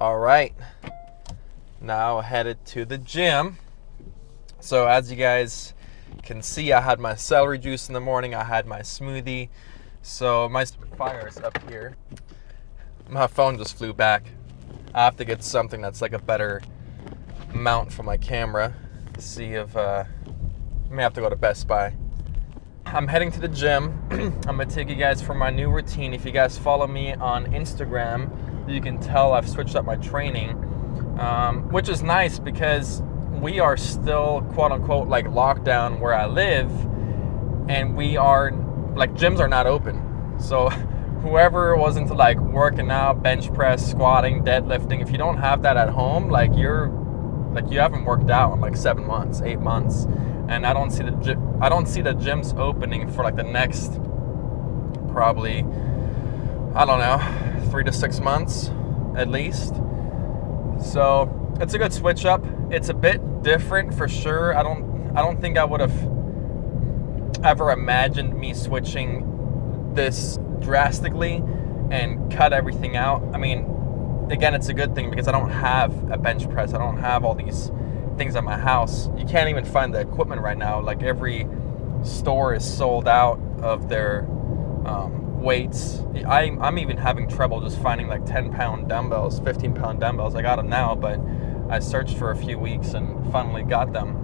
All right, now headed to the gym. So as you guys can see, I had my celery juice in the morning. I had my smoothie. So my fire's up here. My phone just flew back. I have to get something that's like a better mount for my camera to see if I may have to go to Best Buy. I'm heading to the gym. I'm gonna take you guys for my new routine. If you guys follow me on Instagram, you can tell I've switched up my training, which is nice because we are still quote unquote like lockdown where I live, and we are like gyms are not open. So whoever was into like working out, bench press, squatting, deadlifting, if you don't have that at home, like you haven't worked out in like 7 months, 8 months. And I don't see the gyms opening for like the next probably, I don't know, 3 to 6 months at least. So it's a good switch up. It's a bit different for sure. I don't think I would have ever imagined me switching this drastically and cut everything out. I mean, again, it's a good thing because I don't have a bench press. I don't have all these things at my house. You can't even find the equipment right now. Like every store is sold out of their weights. I'm even having trouble just finding like 10-pound dumbbells, 15-pound dumbbells. I got them now, but I searched for a few weeks and finally got them.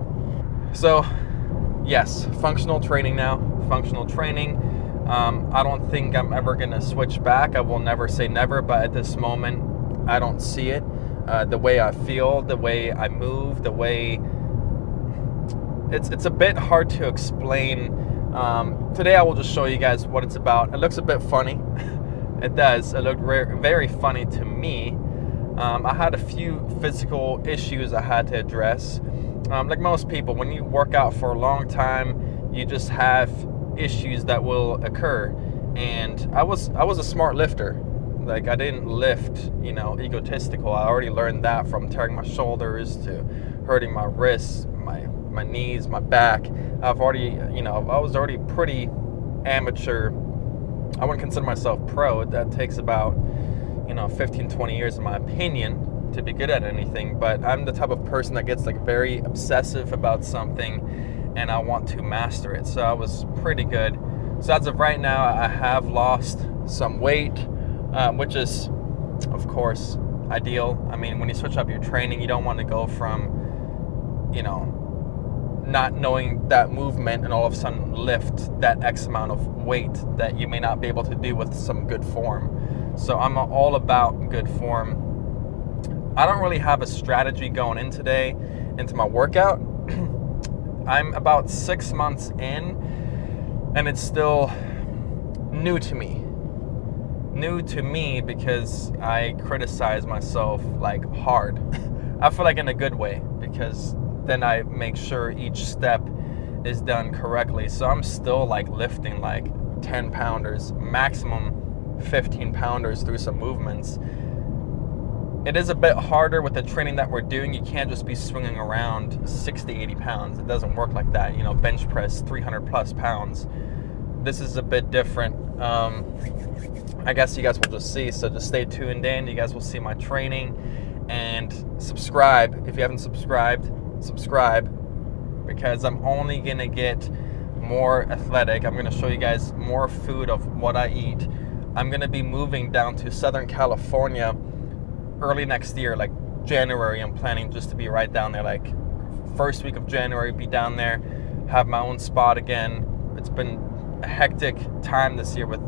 So yes, functional training now. Functional training. I don't think I'm ever gonna switch back. I will never say never, but at this moment I don't see it. The way I feel, the way I move, the way it's a bit hard to explain. Today I will just show you guys what it's about. It looks a bit funny. It does. It looked very funny to me. I had a few physical issues I had to address. Like most people, when you work out for a long time, you just have issues that will occur. And I was a smart lifter. Like I didn't lift, egotistical. I already learned that from tearing my shoulders to hurting my wrists, my knees, my back. I was already pretty amateur. I wouldn't consider myself pro. That takes about, 15, 20 years in my opinion to be good at anything. But I'm the type of person that gets like very obsessive about something and I want to master it. So I was pretty good. So as of right now, I have lost some weight. Which is, of course, ideal. I mean, when you switch up your training, you don't want to go from, not knowing that movement and all of a sudden lift that X amount of weight that you may not be able to do with some good form. So I'm all about good form. I don't really have a strategy going into my workout. I'm about 6 months in, and it's still new to me. New to me because I criticize myself like hard. I feel like in a good way because then I make sure each step is done correctly. So I'm still like lifting like 10 pounders, maximum 15 pounders through some movements. It is a bit harder with the training that we're doing. You can't just be swinging around 60, 80 pounds. It doesn't work like that. Bench press 300 plus pounds. This is a bit different. I guess you guys will just see. So just stay tuned in. You guys will see my training. And subscribe. If you haven't subscribed, subscribe. Because I'm only going to get more athletic. I'm going to show you guys more food of what I eat. I'm going to be moving down to Southern California early next year, like January. I'm planning just to be right down there, like first week of January, be down there, have my own spot again. It's been a hectic time this year with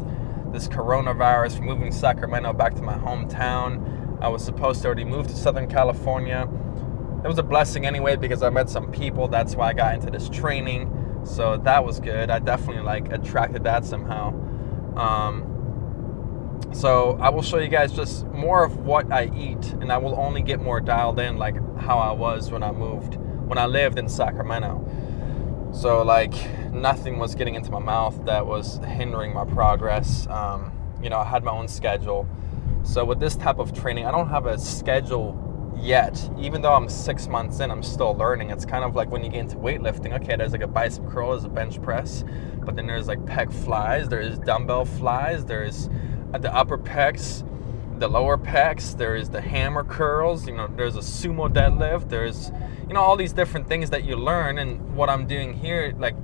this coronavirus, from moving Sacramento back to my hometown. I was supposed to already move to Southern California. It was a blessing anyway because I met some people. That's why I got into this training. So that was good. I definitely attracted that somehow. So I will show you guys just more of what I eat, and I will only get more dialed in like how I was when I lived in Sacramento. So nothing was getting into my mouth that was hindering my progress. I had my own schedule. So with this type of training, I don't have a schedule yet. Even though I'm 6 months in, I'm still learning. It's kind of like when you get into weightlifting. Okay, there's like a bicep curl, there's a bench press, but then there's like pec flies, there's dumbbell flies, there's the upper pecs, the lower pecs, there is the hammer curls, there's a sumo deadlift, there's all these different things that you learn. And what I'm doing here, like,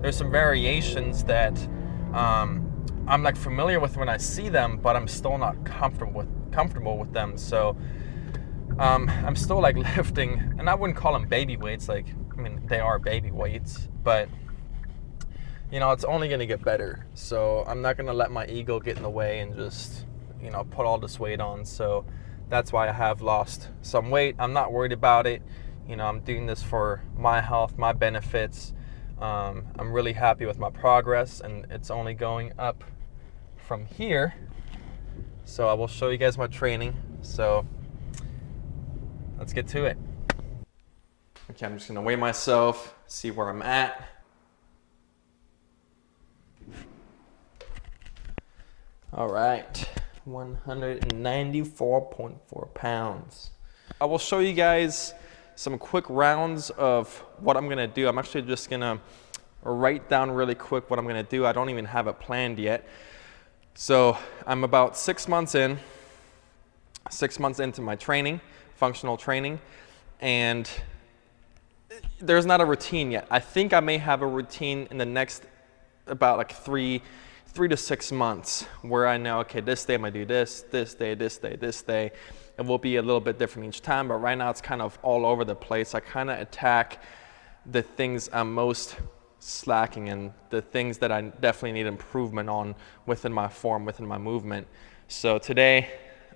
there's some variations that I'm like familiar with when I see them, but I'm still not comfortable with them. So I'm still like lifting, and I wouldn't call them baby weights. Like, I mean, they are baby weights, but it's only going to get better. So I'm not going to let my ego get in the way and just put all this weight on. So that's why I have lost some weight. I'm not worried about it. I'm doing this for my health, my benefits. I'm really happy with my progress, and it's only going up from here. So I will show you guys my training. So let's get to it. Okay, I'm just gonna weigh myself, see where I'm at. All right, 194.4 pounds. I will show you guys some quick rounds of what I'm gonna do. I'm actually just gonna write down really quick what I'm gonna do. I don't even have it planned yet. So I'm about 6 months into my training, functional training, and there's not a routine yet. I think I may have a routine in the next about like three to 6 months, where I know, okay, this day I'm gonna do this day, this day, this day. It will be a little bit different each time, but right now it's kind of all over the place. I kind of attack the things I'm most slacking in, the things that I definitely need improvement on within my form, within my movement. So today,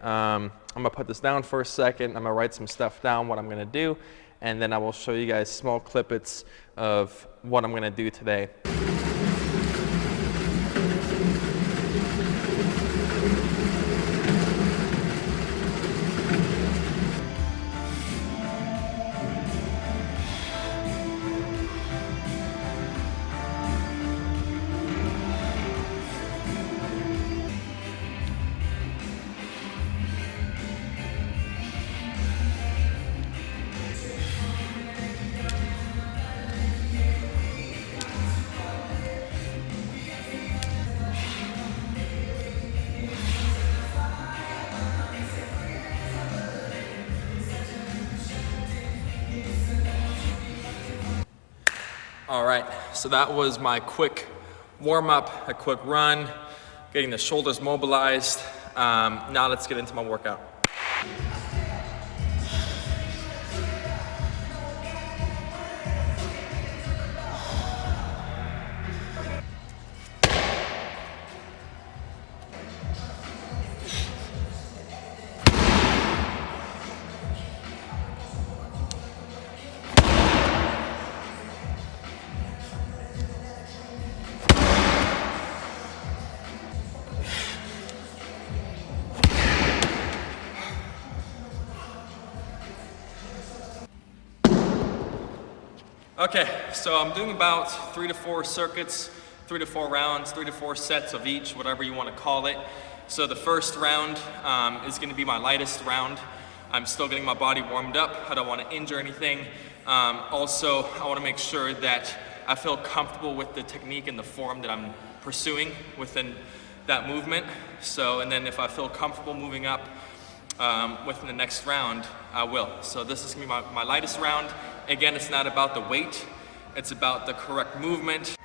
I'm gonna put this down for a second. I'm gonna write some stuff down, what I'm gonna do, and then I will show you guys small clippets of what I'm gonna do today. All right, so that was my quick warm-up, a quick run, getting the shoulders mobilized. Now let's get into my workout. Okay, so I'm doing about 3 to 4 circuits, 3 to 4 rounds, 3 to 4 sets of each, whatever you want to call it. So the first round is going to be my lightest round. I'm still getting my body warmed up. I don't want to injure anything. Also, I want to make sure that I feel comfortable with the technique and the form that I'm pursuing within that movement. So, and then if I feel comfortable moving up within the next round, I will. So this is going to be my lightest round. Again, it's not about the weight, it's about the correct movement.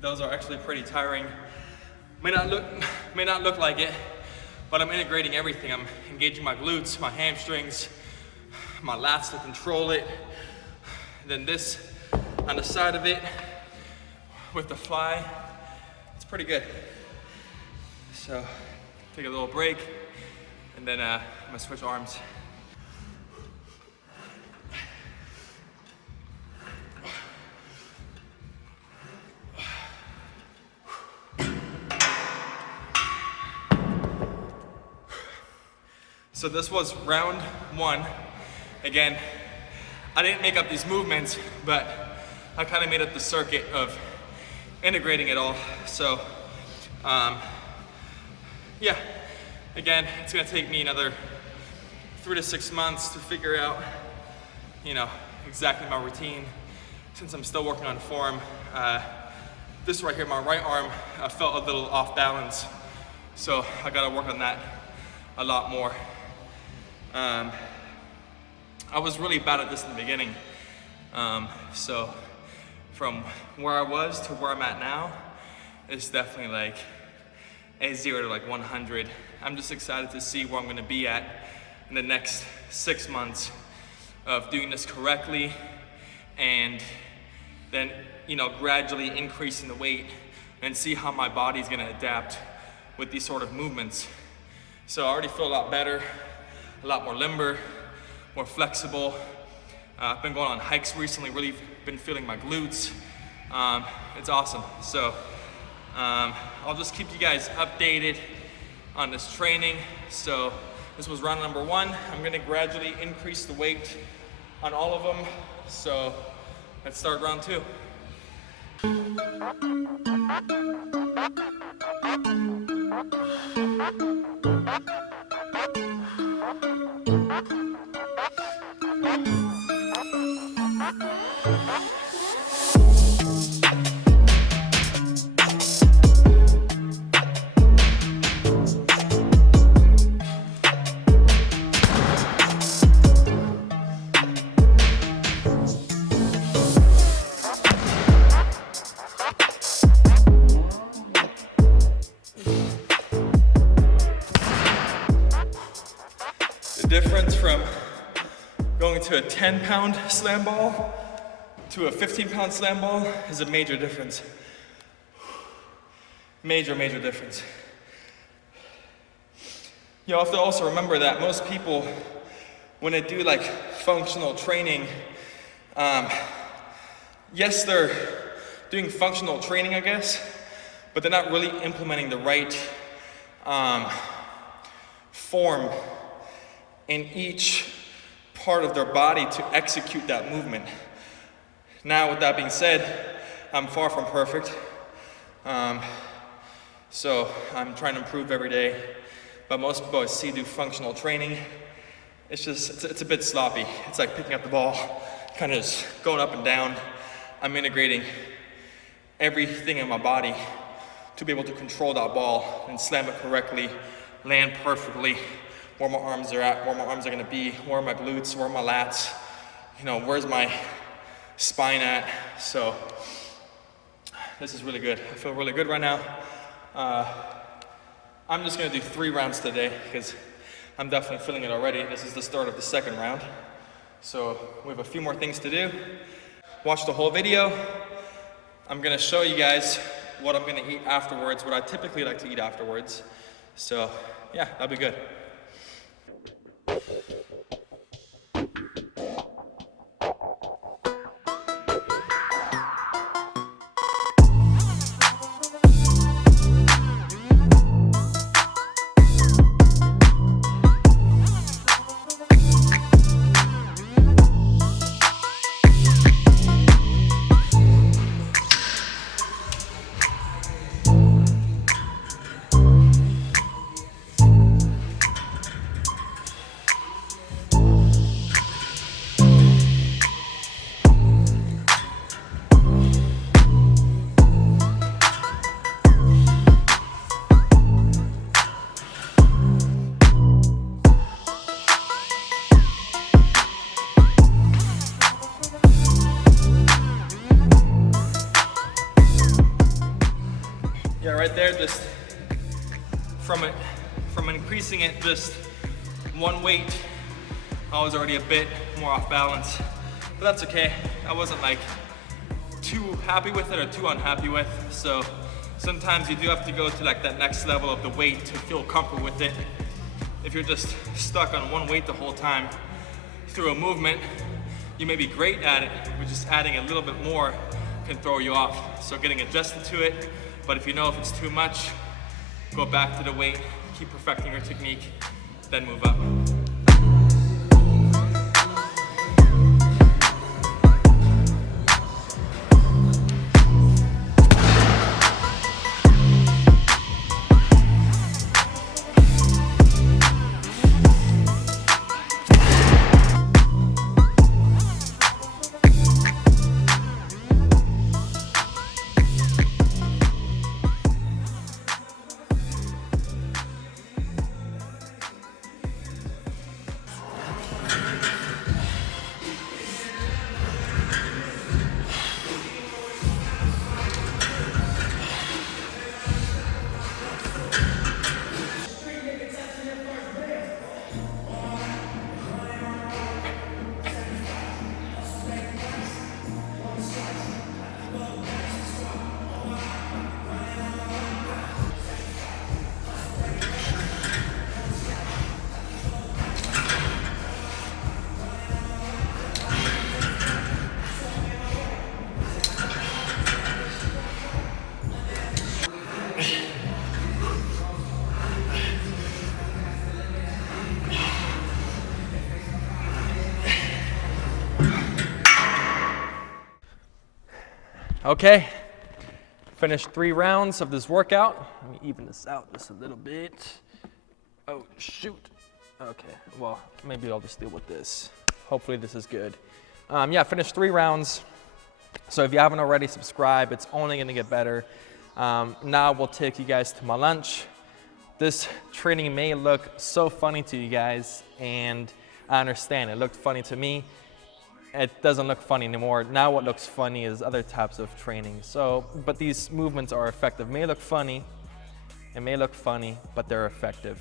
Those are actually pretty tiring. May not look like it, but I'm integrating everything. I'm engaging my glutes, my hamstrings, my lats to control it. Then this on the side of it with the fly. It's pretty good. So take a little break, and then I'm gonna switch arms. So this was round 1. Again, I didn't make up these movements, but I kind of made up the circuit of integrating it all. So, yeah, again, it's gonna take me another 3 to 6 months to figure out, exactly my routine, since I'm still working on form. This right here, my right arm, felt a little off balance, so I gotta work on that a lot more. I was really bad at this in the beginning. So from where I was to where I'm at now, it's definitely like a 0 to like 100. I'm just excited to see where I'm gonna be at in the next 6 months of doing this correctly, and then, gradually increasing the weight and see how my body's gonna adapt with these sort of movements. So I already feel a lot better, a lot more limber, more flexible. I've been going on hikes recently, really been feeling my glutes. It's awesome. So I'll just keep you guys updated on this training. So this was round number 1. I'm gonna gradually increase the weight on all of them. So let's start round 2. Difference from going to a 10-pound slam ball to a 15-pound slam ball is a major difference. Major difference. You have to also remember that most people, when they do like functional training, yes, they're doing functional training, I guess, but they're not really implementing the right form in each part of their body to execute that movement. Now, with that being said, I'm far from perfect. So I'm trying to improve every day. But most people I see do functional training, it's a bit sloppy. It's like picking up the ball, kind of just going up and down. I'm integrating everything in my body to be able to control that ball and slam it correctly, land perfectly, where my arms are at, where my arms are gonna be, where are my glutes, where are my lats, where's my spine at. So this is really good. I feel really good right now. I'm just gonna do 3 rounds today because I'm definitely feeling it already. This is the start of the 2nd round. So we have a few more things to do. Watch the whole video. I'm gonna show you guys what I'm gonna eat afterwards, what I typically like to eat afterwards. So yeah, that'll be good. Yeah, right there, just from increasing it just one weight, I was already a bit more off balance, but that's okay. I wasn't like too happy with it or too unhappy with. So sometimes you do have to go to like that next level of the weight to feel comfortable with it. If you're just stuck on one weight the whole time through a movement, you may be great at it, but just adding a little bit more can throw you off. So getting adjusted to it, but if you know if it's too much, go back to the weight, keep perfecting your technique, then move up. Okay, finished 3 rounds of this workout. Let me even this out just a little bit. Oh, shoot. Okay, well, maybe I'll just deal with this. Hopefully this is good. Yeah, finished 3 rounds. So if you haven't already, subscribe. It's only gonna get better. Now we'll take you guys to my lunch. This training may look so funny to you guys, and I understand. It looked funny to me. It doesn't look funny anymore. Now what looks funny is other types of training. So, but these movements are effective. May look funny, it may look funny, but they're effective.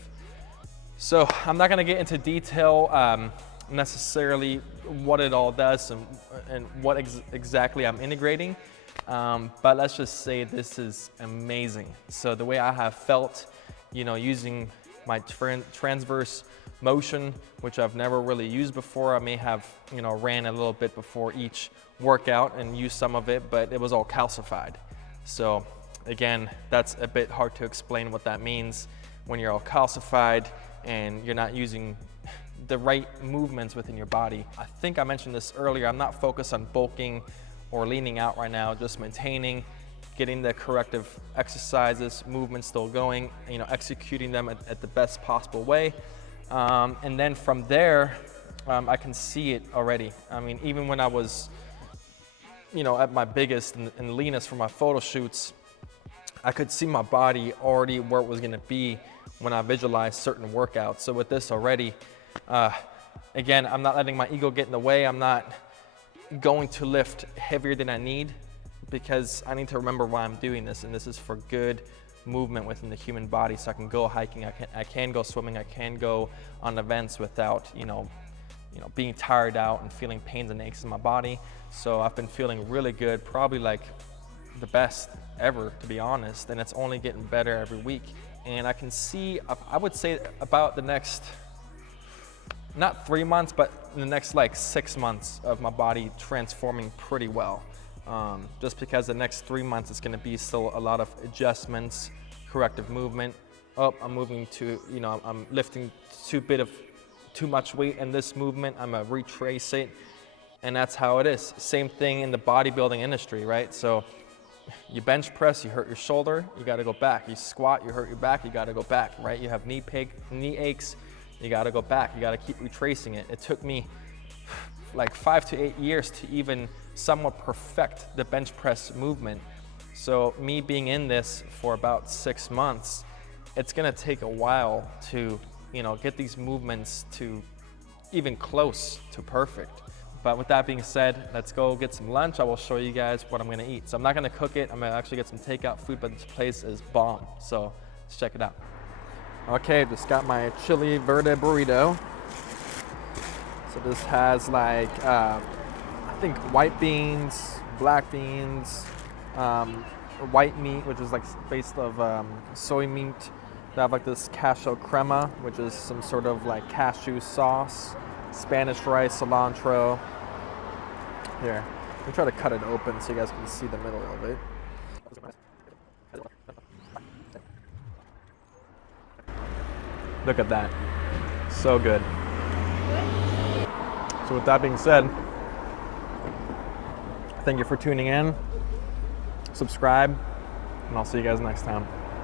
So I'm not gonna get into detail necessarily what it all does and what exactly I'm integrating, but let's just say this is amazing. So the way I have felt, you know, using my transverse motion, which I've never really used before. I may have, you know, ran a little bit before each workout and used some of it, but it was all calcified. So again, that's a bit hard to explain what that means when you're all calcified and you're not using the right movements within your body. I think I mentioned this earlier. I'm not focused on bulking or leaning out right now, just maintaining, getting the corrective exercises, movements still going, you know, executing them at the best possible way. And then from there, I can see it already. I mean, even when I was, you know, at my biggest and leanest for my photo shoots, I could see my body already where it was gonna be when I visualized certain workouts. So with this already, again, I'm not letting my ego get in the way. I'm not going to lift heavier than I need because I need to remember why I'm doing this, and this is for good movement within the human body, so I can go hiking, I can go swimming, I can go on events without, you know, being tired out and feeling pains and aches in my body. So I've been feeling really good, probably like the best ever, to be honest, and it's only getting better every week. And I can see, I would say about the next, not 3 months, but the next like 6 months of my body transforming pretty well. Just because the next 3 months it's gonna be still a lot of adjustments, corrective movement. Oh, I'm moving to, you know, I'm lifting too much weight in this movement. I'm gonna retrace it, and that's how it is. Same thing in the bodybuilding industry, right? So you bench press, you hurt your shoulder, you gotta go back. You squat, you hurt your back, you gotta go back, right? You have knee aches, you gotta go back. You gotta keep retracing it. It took me like 5 to 8 years to even somewhat perfect the bench press movement. So me being in this for about 6 months, it's gonna take a while to, you know, get these movements to even close to perfect. But with that being said, let's go get some lunch. I will show you guys what I'm gonna eat. So I'm not gonna cook it. I'm gonna actually get some takeout food, but this place is bomb. So let's check it out. Okay, just got my chili verde burrito. So this has like, I think white beans, black beans, white meat, which is like based of soy meat. They have like this cashew crema, which is some sort of like cashew sauce, Spanish rice, cilantro. Here, let me try to cut it open so you guys can see the middle of it. Look at that, so good. So with that being said, thank you for tuning in, subscribe, and I'll see you guys next time.